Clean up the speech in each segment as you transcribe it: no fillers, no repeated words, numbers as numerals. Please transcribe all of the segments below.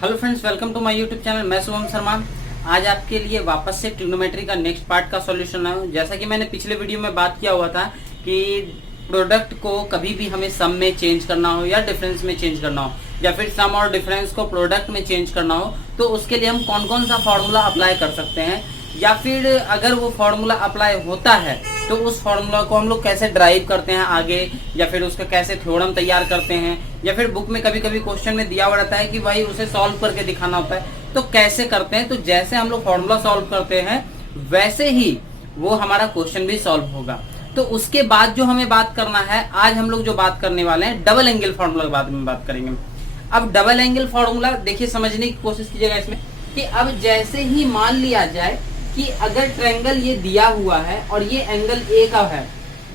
Hello friends, welcome to my YouTube channel. मैं शुभम शर्मा। आज आपके लिए वापस से ट्रिग्नोमेट्री का नेक्स्ट पार्ट का सॉल्यूशन है। जैसा कि मैंने पिछले वीडियो में बात किया हुआ था कि प्रोडक्ट को कभी भी हमें सम में चेंज करना हो या डिफरेंस में चेंज करना हो या फिर सम और डिफरेंस को प्रोडक्ट में चेंज करना हो तो उसके लिए हम कौन कौन सा फॉर्मूला अप्लाई कर सकते हैं, या फिर अगर वो फॉर्मूला अप्लाई होता है तो उस फॉर्मूला को हम लोग कैसे ड्राइव करते हैं आगे, या फिर उसका कैसे थ्योरम तैयार करते हैं, या फिर बुक में कभी कभी क्वेश्चन में दिया हुआ रहता है कि भाई उसे सॉल्व करके दिखाना होता है तो कैसे करते हैं। तो जैसे हम लोग फॉर्मूला सॉल्व करते हैं वैसे ही वो हमारा क्वेश्चन भी सॉल्व होगा। तो उसके बाद जो हमें बात करना है, आज हम लोग जो बात करने वाले हैं डबल एंगल फॉर्मूला के बारे में बात करेंगे। अब डबल एंगल फॉर्मूला देखिए, समझने की कोशिश कीजिएगा इसमें कि अब जैसे ही मान लिया जाए कि अगर ट्रायंगल ये दिया हुआ है और ये एंगल ए का है,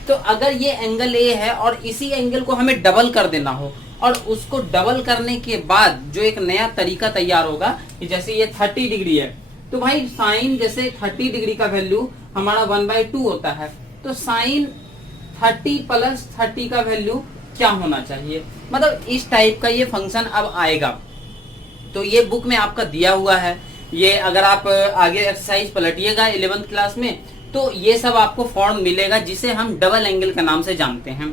तो अगर ये एंगल ए है और इसी एंगल को हमें डबल कर देना हो और उसको डबल करने के बाद जो एक नया तरीका तैयार होगा कि जैसे ये 30 डिग्री है तो भाई साइन जैसे 30 डिग्री का वैल्यू हमारा 1/2 होता है, तो साइन 30 प्लस 30 का वैल्यू क्या होना चाहिए, मतलब इस टाइप का ये फंक्शन अब आएगा। तो ये बुक में आपका दिया हुआ है। ये अगर आप आगे एक्सरसाइज पलटिएगा 11th क्लास में तो ये सब आपको फॉर्म मिलेगा जिसे हम डबल एंगल के नाम से जानते हैं।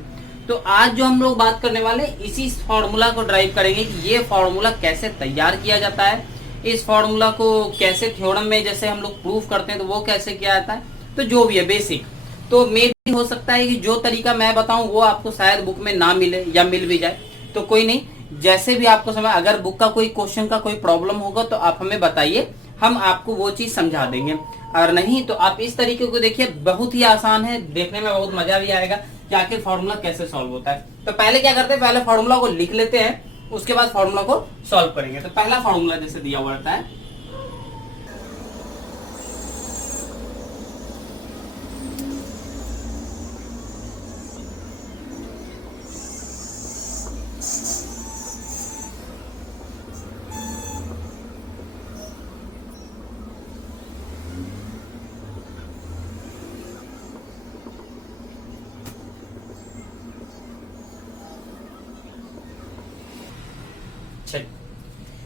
तो आज जो हम लोग बात करने वाले इसी फॉर्मूला को ड्राइव करेंगे कि ये फॉर्मूला कैसे तैयार किया जाता है, इस फॉर्मूला को कैसे थ्योरम में जैसे हम लोग प्रूफ करते हैं तो वो कैसे किया जाता है, तो जो भी है बेसिक। तो मे भी हो सकता है कि जो तरीका मैं बताऊं वो आपको शायद बुक में ना मिले या मिल भी जाए, तो कोई नहीं, जैसे भी आपको समय, अगर बुक का कोई क्वेश्चन का कोई प्रॉब्लम होगा तो आप हमें बताइए, हम आपको वो चीज समझा देंगे। और नहीं तो आप इस तरीके को देखिए, बहुत ही आसान है, देखने में बहुत मजा भी आएगा कि आखिर फॉर्मूला कैसे सॉल्व होता है। तो पहले क्या करते हैं, पहले फॉर्मूला को लिख लेते हैं, उसके बाद फॉर्मूला को सॉल्व करेंगे। तो पहला फॉर्मूला जैसे दिया हुआ रहता है,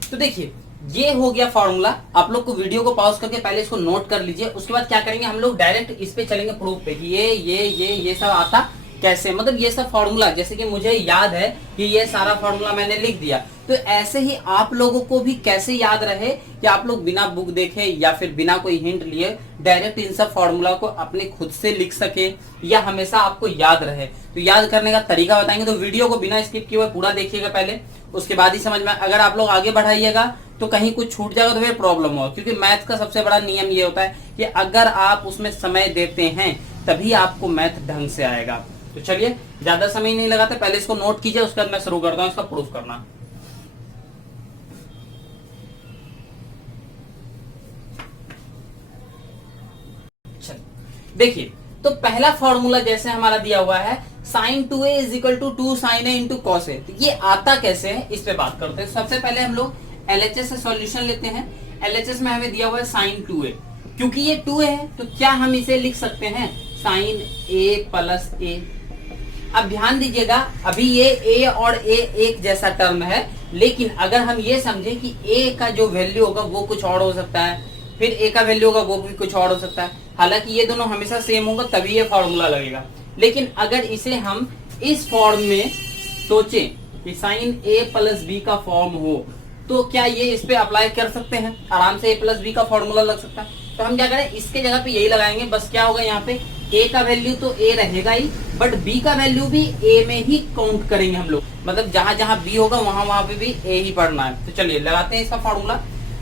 तो देखिए ये हो गया फॉर्मूला। आप लोग को वीडियो को पॉज करके पहले इसको नोट कर लीजिए, उसके बाद क्या करेंगे हम लोग डायरेक्ट इस पे चलेंगे प्रूफ पे कि ये सब आता कैसे, मतलब ये सब फॉर्मूला जैसे कि मुझे याद है कि ये सारा फॉर्मूला मैंने लिख दिया, तो ऐसे ही आप लोगों को भी कैसे याद रहे कि आप लोग बिना बुक देखे या फिर बिना कोई हिंट लिए डायरेक्ट इन सब फॉर्मूला को अपने खुद से लिख सके या हमेशा आपको याद रहे। तो याद करने का तरीका बताएंगे, तो वीडियो को बिना स्किप किए हुए पूरा देखिएगा पहले, उसके बाद ही समझ में। अगर आप लोग आगे बढ़ाइएगा तो कहीं कुछ छूट जाएगा तो फिर प्रॉब्लम हो, क्योंकि मैथ का सबसे बड़ा नियम ये होता है कि अगर आप उसमें समय देते हैं तभी आपको मैथ ढंग से आएगा। तो चलिए ज्यादा समय नहीं लगाते, पहले इसको नोट कीजिए, उसके बाद मैं शुरू करता हूं इसका प्रूफ करना। देखिए तो पहला फॉर्मूला जैसे हमारा दिया हुआ है sin 2a is equal to 2 sin a into cos A. तो ये आता कैसे है इस पे बात करते हैं। सबसे पहले हम लोग LHS से सॉल्यूशन लेते हैं। LHS में हमें दिया हुआ है sin 2a, क्योंकि ये 2a है तो क्या हम इसे लिख सकते हैं sin a प्लस a। अब ध्यान दीजिएगा, अभी ये a और a एक जैसा टर्म है, लेकिन अगर हम ये समझे कि a का जो वैल्यू होगा वो कुछ और हो सकता है, फिर a का वैल्यू होगा वो भी कुछ और हो सकता है। हालांकि ये दोनों हमेशा सेम होगा तभी ये फॉर्मूला लगेगा, लेकिन अगर इसे हम इस फॉर्म में सोचें कि साइन a प्लस बी का फॉर्म हो तो क्या ये इस पे अप्लाई कर सकते हैं, आराम से a प्लस बी का फॉर्मूला लग सकता है। तो हम क्या करें, इसके जगह पे यही लगाएंगे। बस क्या होगा, यहाँ पे a का वैल्यू तो a रहेगा ही, बट b का वैल्यू भी a में ही काउंट करेंगे हम लोग, मतलब जहां जहां b होगा वहां पे भी a ही पढ़ना है। तो चलिए लगाते हैं इसका फॉर्मूला।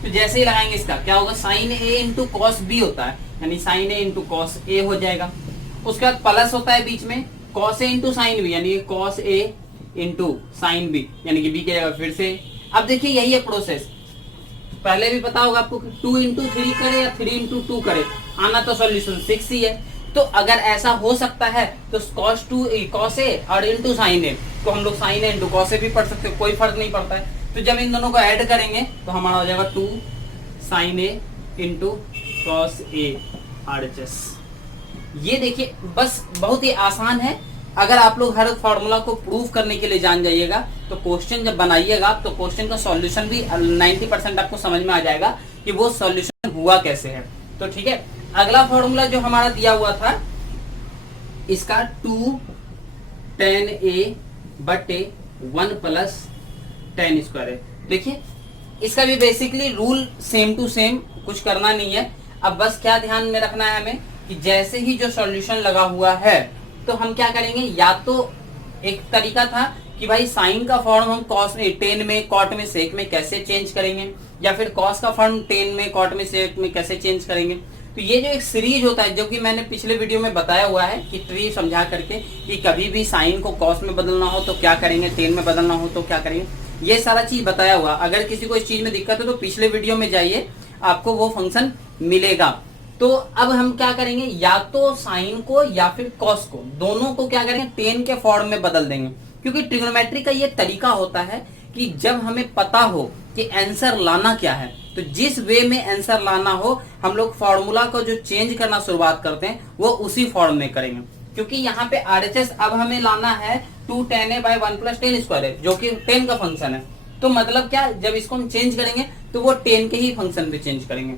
तो जैसे ही लगाएंगे इसका क्या होगा, sine a into cos B होता है, यानी sine a into cos A हो जाएगा। उसके बाद प्लस होता है बीच में cos A into sine B, यानी cos A into sine B, यानी कि बी की जगह फिर से। अब देखिए यही है प्रोसेस, पहले भी पता होगा आपको 2 इंटू 3 करे या 3 इंटू 2 करे, आना तो सॉल्यूशन 6 ही है। तो अगर ऐसा हो सकता है तो कॉस ए और इंटू साइन ए, तो हम लोग साइन ए इंटू कॉस ए भी पढ़ सकते हो, कोई फर्क नहीं पड़ता है। तो जब इन दोनों को ऐड करेंगे तो हमारा हो जाएगा 2 साइन ए इंटू कॉस ए RHS। ये देखिए बस बहुत ही आसान है, अगर आप लोग हर फॉर्मूला को प्रूव करने के लिए जान जाइएगा तो क्वेश्चन जब बनाइएगा तो क्वेश्चन का सॉल्यूशन भी 90% आपको समझ में आ जाएगा कि वो सॉल्यूशन हुआ कैसे है। तो ठीक है, अगला फॉर्मूला जो हमारा दिया हुआ था इसका 2 tan a बटे 1 प्लस tan स्क्वायर है। देखिए इसका भी basically rule same to same, कुछ करना नहीं है। अब बस क्या ध्यान में रखना है हमें कि जैसे ही जो सॉल्यूशन लगा हुआ है तो हम क्या करेंगे, या तो एक तरीका था कि भाई साइन का फॉर्म हम कॉस में, टेन में, कॉट में, सेक में कैसे चेंज करेंगे, या फिर कॉस का फॉर्म टेन में, कॉट में, सेक में कैसे चेंज करेंगे। तो ये जो एक सीरीज होता है, जो कि मैंने पिछले वीडियो में बताया हुआ है कि ट्री समझा करके कि कभी भी साइन को कॉस में बदलना हो तो क्या करेंगे, टेन में बदलना हो तो क्या करेंगे, ये सारा चीज बताया हुआ। अगर किसी को इस चीज में दिक्कत है तो पिछले वीडियो में जाइए, आपको वो फंक्शन मिलेगा। तो अब हम क्या करेंगे, या तो साइन को या फिर कॉस को, दोनों को क्या करेंगे, टेन के फॉर्म में बदल देंगे। क्योंकि ट्रिग्नोमेट्री का ये तरीका होता है कि जब हमें पता हो कि आंसर लाना क्या है, तो जिस वे में आंसर लाना हो हम लोग फॉर्मूला को जो चेंज करना शुरुआत करते हैं वो उसी फॉर्म में करेंगे। क्योंकि यहाँ पे RHS अब हमें लाना है 2 tan a by 1 plus tan square है, जो कि 10 का फंक्शन है। तो मतलब क्या, जब इसको हम चेंज करेंगे तो वो 10 के ही फंक्शन पे चेंज करेंगे।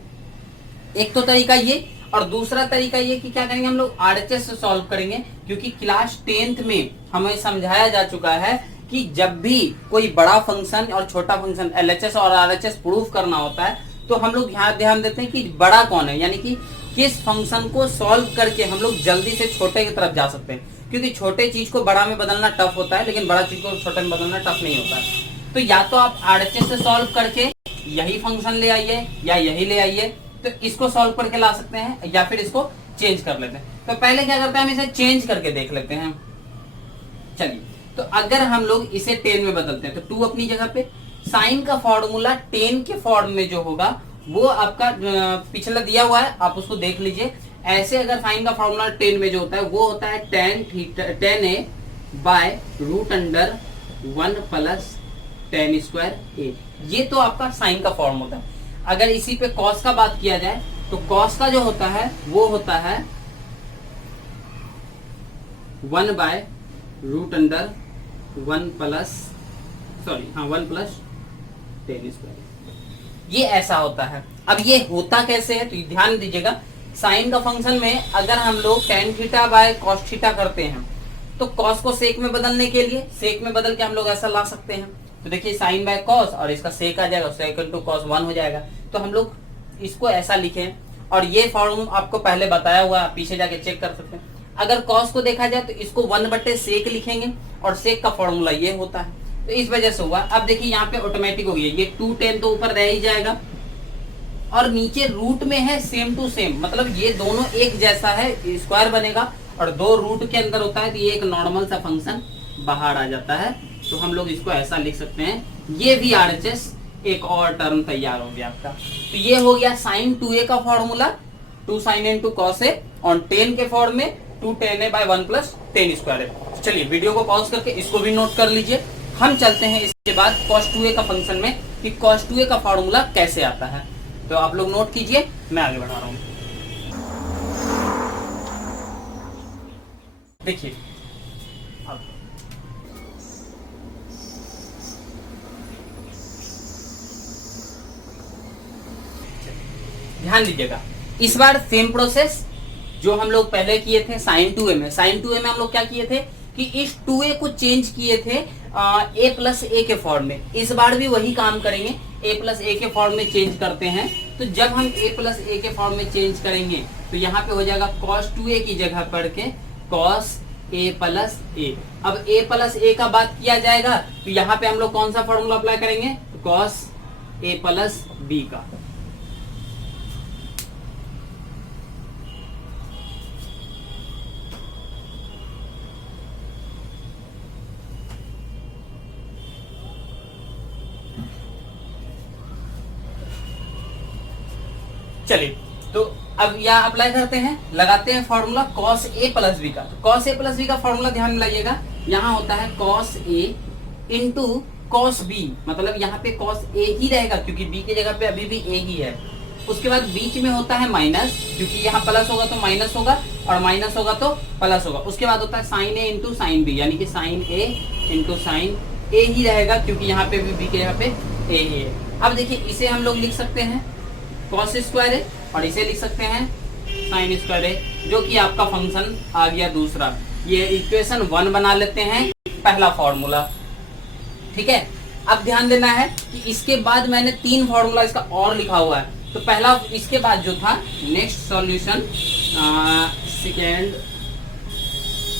एक तो तरीका ये, और दूसरा तरीका ये कि क्या करेंगे, हम लोग RHS से सॉल्व करेंगे। क्योंकि क्लास 10th में हमें समझाया जा चुका है कि जब भी कोई बड़ा फंक्शन और छोटा फंक्शन LHS और RHS प्रूफ करना होता है तो हम लोग यहाँ ध्यान देते हैं कि बड़ा कौन है, यानी कि किस फंक्शन को सॉल्व करके हम लोग जल्दी से छोटे की तरफ जा सकते हैं। क्योंकि छोटे चीज को बड़ा में बदलना टफ होता है, लेकिन बड़ा चीज को छोटे में बदलना टफ नहीं होता है। तो या तो आप RHS से सॉल्व करके यही फंक्शन ले आइए या यही ले आइए, तो इसको सॉल्व करके ला सकते हैं, या फिर इसको चेंज कर लेते हैं। तो पहले क्या करते हैं, हम इसे चेंज करके देख लेते हैं। चलिए, तो अगर हम लोग इसे 10 में बदलते हैं तो 2 अपनी जगह पे, साइन का फॉर्मूला 10 के फॉर्म में जो होगा वो आपका पिछला दिया हुआ है, आप उसको देख लीजिए। ऐसे अगर साइन का फॉर्मूला 10 में जो होता है वो होता है tan a by root under 1 plus tan square a। ये तो आपका साइन का फॉर्म होता है। अगर इसी पे कॉस का बात किया जाए तो कॉस का जो होता है वो होता है 1 by root under 1 plus tan square. ये ऐसा होता है। अब ये होता कैसे है, तो ध्यान दीजिएगा। साइन का फंक्शन में अगर हम लोग tan theta by cos theta करते हैं तो कॉस को सेक में बदलने के लिए सेक में बदल के हम लोग ऐसा ला सकते हैं। तो देखिए साइन बाय कॉस और इसका सेक आ जाएगा, सेक इनटू कॉस 1 हो जाएगा। तो हम लोग इसको ऐसा लिखें, और ये फॉर्म आपको पहले बताया हुआ, पीछे जाके चेक कर सकते हैं। अगर कॉस को देखा जाए तो इसको 1 बटे सेक लिखेंगे, और सेक का फॉर्मूला ये होता है। तो इस वजह से हुआ। अब देखिए यहाँ पे ऑटोमेटिक हो गया, ये 2 tan तो ऊपर रह ही जाएगा, और नीचे रूट में है सेम टू सेम, मतलब ये दोनों एक जैसा है, स्क्वायर बनेगा, और 2 रूट के अंदर होता है तो ये एक नॉर्मल सा फंक्शन बाहर आ जाता है। तो हम लोग इसको ऐसा लिख सकते हैं। ये भी RHS एक और टर्म तैयार हो गया आपका। तो ये हो गया sin 2a का formula, 2 sin a into cos a, और 10 के फॉर्म में 2 tan a by 1 plus tan square है। चलिए वीडियो को पॉज करके इसको भी नोट कर लीजिए। हम चलते हैं इसके बाद cos 2a का फंक्शन में कि cos 2a का फॉर्मूला कैसे आता है। तो आप लोग नोट कीजिए, मैं आगे बढ़ा रहा हूं। देखिए ध्यान दीजिएगा, इस बार सेम प्रोसेस जो हम लोग पहले किए थे sin 2a में। sin 2a में हम लोग क्या किए थे कि इस 2a को चेंज किए थे a प्लस a के फॉर्म में। इस बार भी वही काम करेंगे, a प्लस a के फॉर्म में चेंज करते हैं। तो जब हम a प्लस a के फॉर्म में चेंज करेंगे तो यहाँ पे हो जाएगा cos 2a की जगह पढ़ के cos a प्लस a। अब a प्लस a का बात किया जाएगा तो यहाँ पे हम लोग कौन सा फॉर्मूला अप्लाई करेंगे, cos a प्लस b का। चलिए, तो अब यहाँ अप्लाई करते हैं, लगाते हैं formula cos a plus b का। तो cos a प्लस b का फॉर्मूला ध्यान में लाइएगा, यहाँ होता है cos a into cos b, मतलब यहाँ पे cos a ही रहेगा क्योंकि b की जगह पे अभी भी a ही है। उसके बाद बीच में होता है माइनस, क्योंकि यहाँ प्लस होगा तो माइनस होगा, और माइनस होगा तो प्लस होगा। उसके बाद होता है साइन ए इंटू साइन बी, यानी कि साइन ए इंटू साइन ए ही रहेगा, क्योंकि यहाँ पे भी बी के यहाँ पे ए ही है। अब देखिए इसे हम लोग लिख सकते हैं कॉस स्क्वायर ए, और इसे लिख सकते हैं साइन स्क्वायर ए, जो कि आपका फंक्शन आ गया दूसरा। ये इक्वेशन 1 बना लेते हैं, पहला फॉर्मूला। ठीक है, अब ध्यान देना है कि इसके बाद मैंने 3 फॉर्मूला इसका और लिखा हुआ है। तो पहला, इसके बाद जो था नेक्स्ट सॉल्यूशन, सेकेंड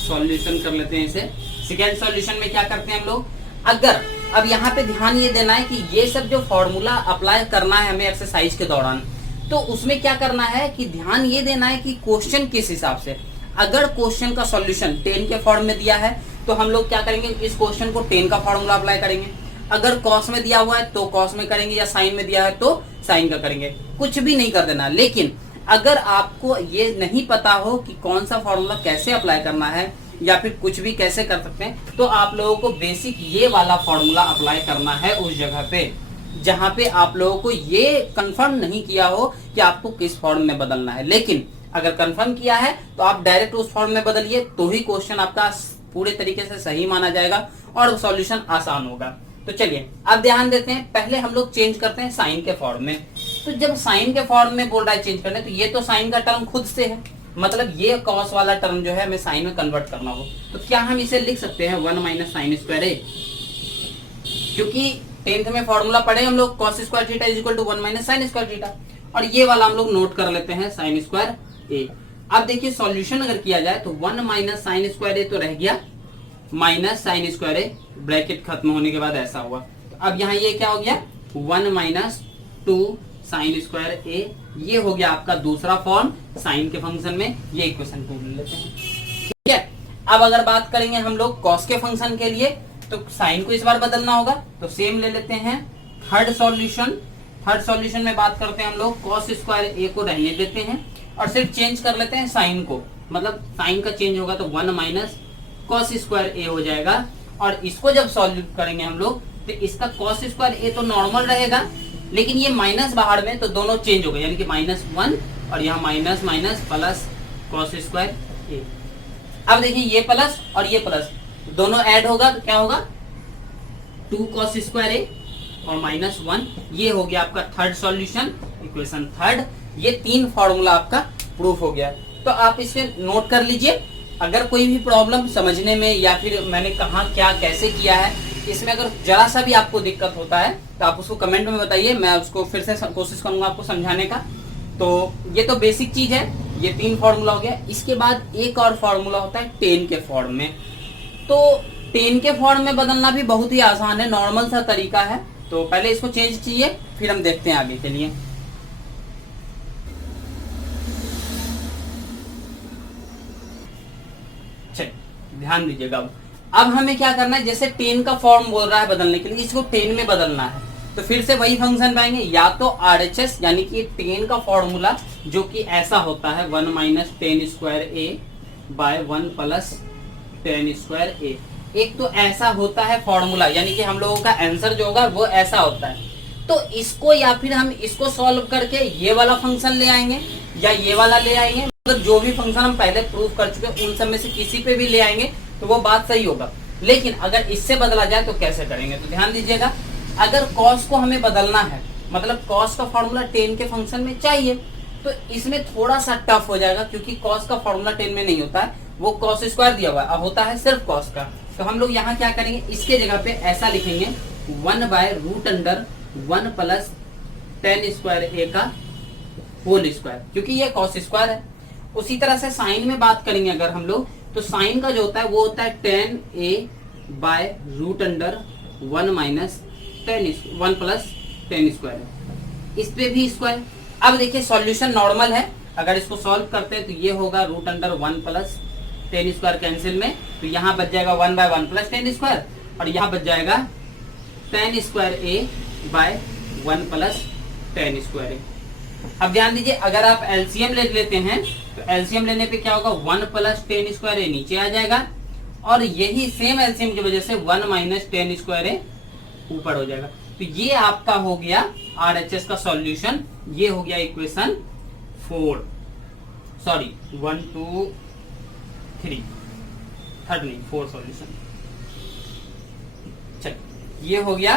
सॉल्यूशन कर लेते हैं इसे। सेकेंड सॉल्यूशन में क्या करते हैं हम लोग, अगर अब यहाँ पे ध्यान ये देना है कि ये सब जो फॉर्मूला अप्लाई करना है हमें एक्सरसाइज के दौरान, तो उसमें क्या करना है कि ध्यान ये देना है कि क्वेश्चन किस हिसाब से। अगर क्वेश्चन का सॉल्यूशन 10 के फॉर्म में दिया है तो हम लोग क्या करेंगे, इस क्वेश्चन को 10 का फॉर्मूला अप्लाई करेंगे। अगर कॉस में दिया हुआ है तो कॉस में करेंगे, या साइन में दिया है तो साइन का करेंगे, कुछ भी नहीं कर देना। लेकिन अगर आपको ये नहीं पता हो कि कौन सा फॉर्मूला कैसे अप्लाई करना है या फिर कुछ भी कैसे कर सकते हैं, तो आप लोगों को बेसिक ये वाला फॉर्मूला अप्लाई करना है उस जगह पे जहां पे आप लोगों को ये कंफर्म नहीं किया हो कि आपको किस फॉर्म में बदलना है। लेकिन अगर कंफर्म किया है तो आप डायरेक्ट उस फॉर्म में बदलिए, तो ही क्वेश्चन आपका पूरे तरीके से सही माना जाएगा और सॉल्यूशन आसान होगा। तो चलिए अब ध्यान देते हैं, पहले हम लोग चेंज करते हैं साइन के फॉर्म में। तो जब साइन के फॉर्म में बोल रहा है चेंज करने, तो ये तो साइन का टर्म खुद से है, मतलब ये कॉस वाला टर्म जो है हमें साइन में कन्वर्ट करना हो, तो क्या हम इसे लिख सकते हैं 1 माइनस साइन स्क्वायर ए, क्योंकि 10th में फॉर्मूला पढ़े हम लोग cos square theta is equal to 1 minus sine square theta, और ये वाला हम लोग नोट कर लेते हैं साइन स्क्वायर ए। अब देखिए सॉल्यूशन अगर किया जाए तो 1 माइनस साइन स्क्वायर ए तो रह गया माइनस साइन स्क्वायर ए, ब्रैकेट खत्म होने के बाद ऐसा हुआ। तो अब यहाँ ये क्या हो गया 1 माइनस 2 साइन स्क्वायर ए, ये हो गया आपका दूसरा फॉर्म साइन के फंक्शन में। ये इक्वेशन 2 ले लेते हैं। ठीक है, अब अगर बात करेंगे हम लोग कॉस के फंक्शन के लिए, तो साइन को इस बार बदलना होगा, तो सेम ले लेते हैं थर्ड सॉल्यूशन। थर्ड सॉल्यूशन में बात करते हैं हम लोग कॉस स्क्वायर ए को रहने देते हैं और सिर्फ चेंज कर लेते हैं साइन को, मतलब साइन का चेंज होगा तो 1 माइनस कॉस स्क्वायर ए हो जाएगा। और इसको जब सॉल्व करेंगे हम लोग तो इसका कॉस स्क्वायर ए तो नॉर्मल रहेगा, लेकिन ये माइनस बाहर में, तो दोनों चेंज हो गए, यानी कि -1 और यहाँ minus minus plus cos square A. अब देखिए ये प्लस और ये प्लस दोनों ऐड होगा तो क्या होगा 2 कॉस स्क्वायर ए और -1, ये हो गया आपका थर्ड सॉल्यूशन, इक्वेशन थर्ड। ये 3 फॉर्मूला आपका प्रूफ हो गया। तो आप इसे नोट कर लीजिए। अगर कोई भी प्रॉब्लम समझने में या फिर मैंने कहा क्या कैसे किया है, इसमें अगर जरा सा भी आपको दिक्कत होता है तो आप उसको कमेंट में बताइए, मैं उसको फिर से कोशिश करूंगा आपको समझाने का। तो ये तो बेसिक चीज है, ये 3 फॉर्मूला हो गया। इसके बाद एक और फॉर्मूला होता है 10 के फॉर्म में। तो 10 के फॉर्म में बदलना भी बहुत ही आसान है, नॉर्मल सा तरीका है। तो पहले इसको चेंज कीजिए, फिर हम देखते हैं आगे के लिए। ध्यान दीजिएगा। अब हमें क्या करना है, जैसे 10 का फॉर्म बोल रहा है बदलने के लिए, इसको 10 में बदलना है, तो फिर से वही फंक्शन पाएंगे, या तो RHS यानी कि 10 का फॉर्मूला जो कि ऐसा होता है 1 माइनस 10 स्क्वायर ए बाय 1 प्लस 10 स्क्वायर ए। एक तो ऐसा होता है फॉर्मूला, यानी कि हम लोगों का आंसर जो होगा वो ऐसा होता है। तो इसको या फिर हम इसको सॉल्व करके ये वाला फंक्शन ले आएंगे या ये वाला ले आएंगे, मतलब जो भी फंक्शन हम पहले प्रूव कर चुके हैं उन सब में से किसी पे भी ले आएंगे तो वो बात सही होगा। लेकिन अगर इससे बदला जाए तो कैसे करेंगे, तो ध्यान दीजिएगा। अगर कॉस को हमें बदलना है, मतलब कॉस का फॉर्मूला 10 के फंक्शन में चाहिए, तो इसमें थोड़ा सा टफ हो जाएगा, क्योंकि कॉस का फॉर्मूला 10 में नहीं होता है, वो कॉस स्क्वायर दिया हुआ है, अब होता है सिर्फ कॉस का। तो हम लोग यहाँ क्या करेंगे, इसके जगह पे ऐसा लिखेंगे 1/√1 प्लस 10 स्क्वायर ए का होल स्क्वायर, क्योंकि ये कॉस स्क्वायर है। उसी तरह से साइन में बात करेंगे अगर हम लोग, तो साइन का जो होता है वो होता है 10a/√1 माइनस 1 प्लस 10 स्क्वायर, इस पे भी स्क्वायर। अब देखिए सॉल्यूशन नॉर्मल है, अगर इसको सॉल्व करते हैं तो ये होगा √1 प्लस 10 स्क्वायर कैंसिल में, तो यहाँ बच जाएगा 1/1 प्लस 10 स्क्वायर और यहाँ बच जाएगा 10 square A bye 1 plus 10 square A. अब ध्यान दीजिए, अगर आप एलसीएम ले लेते हैं तो एलसीएम लेने पे क्या होगा 1 प्लस 10 स्क्वायर ए नीचे आ जाएगा, और यही सेम एलसीएम की वजह से 1 माइनस 10 स्क्वायर ए ऊपर हो जाएगा। तो ये आपका हो गया RHS का सॉल्यूशन, ये हो गया इक्वेशन 4। सॉरी 1 2 3 थर्ड नहीं 4 सॉल्यूशन। चल ये हो गया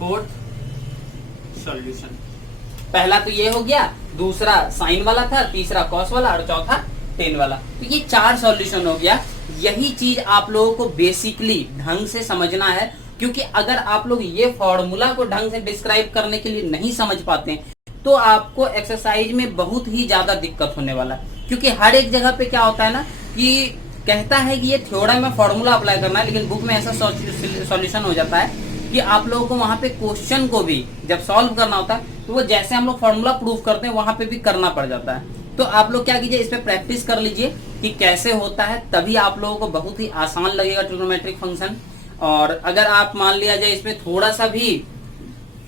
4th सॉल्यूशन। पहला तो ये हो गया, दूसरा साइन वाला था, तीसरा कॉस वाला और चौथा टेन वाला। तो ये 4 सॉल्यूशन हो गया। यही चीज आप लोगों को बेसिकली ढंग से समझना है, क्योंकि अगर आप लोग ये फॉर्मूला को ढंग से डिस्क्राइब करने के लिए नहीं समझ पाते तो आपको एक्सरसाइज में बहुत ही ज्यादा दिक्कत होने वाला है। क्योंकि हर एक जगह पे क्या होता है ना कि कहता है कि ये थ्योरम में फॉर्मूला अप्लाई करना है, लेकिन बुक में ऐसा सॉल्यूशन हो जाता है कि आप लोगों को वहां पे क्वेश्चन को भी जब सॉल्व करना होता है तो वो जैसे हम लोग फॉर्मूला प्रूफ करते हैं वहां पे भी करना पड़ जाता है। तो आप लोग क्या कीजिए, इस पे प्रैक्टिस कर लीजिए कि कैसे होता है, तभी आप लोगों को बहुत ही आसान लगेगा ट्रिग्नोमेट्रिक फंक्शन। और अगर आप मान लिया जाए इसमें थोड़ा सा भी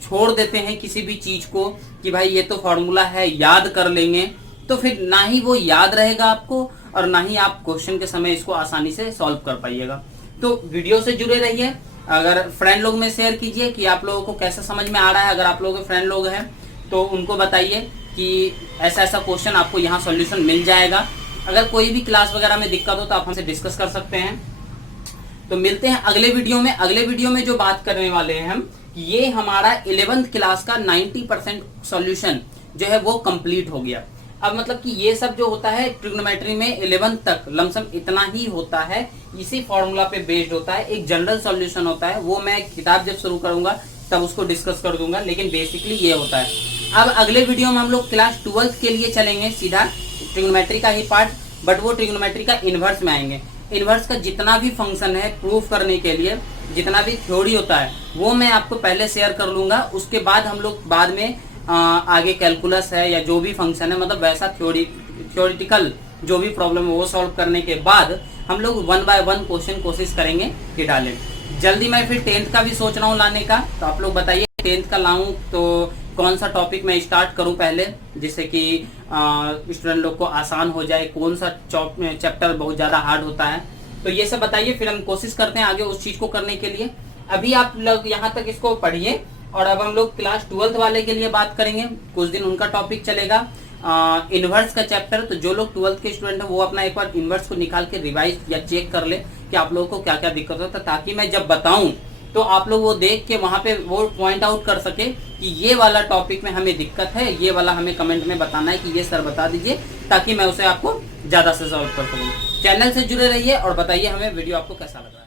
छोड़ देते हैं किसी भी चीज को कि भाई ये तो फॉर्मूला है याद कर लेंगे, तो फिर ना ही वो याद रहेगा आपको और ना ही आप क्वेश्चन के समय इसको आसानी से सॉल्व कर पाइएगा। तो वीडियो से जुड़े रहिए। अगर फ्रेंड लोग में शेयर कीजिए कि आप लोगों को कैसा समझ में आ रहा है। अगर आप लोगों के फ्रेंड लोग हैं तो उनको बताइए कि ऐसा ऐसा क्वेश्चन आपको यहाँ सॉल्यूशन मिल जाएगा। अगर कोई भी क्लास वगैरह में दिक्कत हो तो आप हमसे डिस्कस कर सकते हैं। तो मिलते हैं अगले वीडियो में। अगले वीडियो में जो बात करने वाले हैं हम, ये हमारा 11th क्लास का 90% सॉल्यूशन जो है वो कंप्लीट हो गया। अब मतलब कि ये सब जो होता है ट्रिग्नोमेट्री में 11th तक लमसम इतना ही होता है, इसी फॉर्मूला पे बेस्ड होता है। एक जनरल सॉल्यूशन होता है, वो मैं किताब जब शुरू करूंगा तब उसको डिस्कस कर दूंगा, लेकिन बेसिकली ये होता है। अब अगले वीडियो में हम लोग क्लास 12th के लिए चलेंगे, सीधा ट्रिग्नोमेट्री का ही पार्ट, बट वो ट्रिग्नोमेट्री का इनवर्स में आएंगे। इनवर्स का जितना भी फंक्शन है प्रूफ करने के लिए, जितना भी थ्योरी होता है वो मैं आपको पहले शेयर कर लूंगा। उसके बाद हम लोग बाद में आगे कैलकुलस है या जो भी फंक्शन है, मतलब वैसा थ्योरिटिकल जो भी प्रॉब्लम है वो सॉल्व करने के बाद हम लोग 1 by 1 क्वेश्चन कोशिश करेंगे कि डालें। जल्दी मैं फिर 10th का भी सोच रहा हूँ लाने का, तो आप लोग बताइए 10th का लाऊं तो कौन सा टॉपिक मैं स्टार्ट करूं पहले, जिससे कि स्टूडेंट लोग को आसान हो जाए, कौन सा चैप्टर बहुत ज्यादा हार्ड होता है। तो ये सब बताइए, फिर हम कोशिश करते हैं आगे उस चीज को करने के लिए। अभी आप लोग यहाँ तक इसको पढ़िए और अब हम लोग क्लास 12th वाले के लिए बात करेंगे। कुछ दिन उनका टॉपिक चलेगा इनवर्स का चैप्टर। तो जो लोग 12th के स्टूडेंट हैं वो अपना एक बार इनवर्स को निकाल के रिवाइज या चेक कर ले कि आप लोगों को क्या क्या दिक्कत होता है, ताकि मैं जब बताऊं तो आप लोग वो देख के वहां पे वो पॉइंट आउट कर सके कि ये वाला टॉपिक में हमें दिक्कत है, ये वाला हमें कमेंट में बताना है कि ये सर बता दीजिए, ताकि मैं उसे आपको ज्यादा से सॉल्व कर सकूं। चैनल से जुड़े रहिए और बताइए हमें वीडियो आपको कैसा लगा।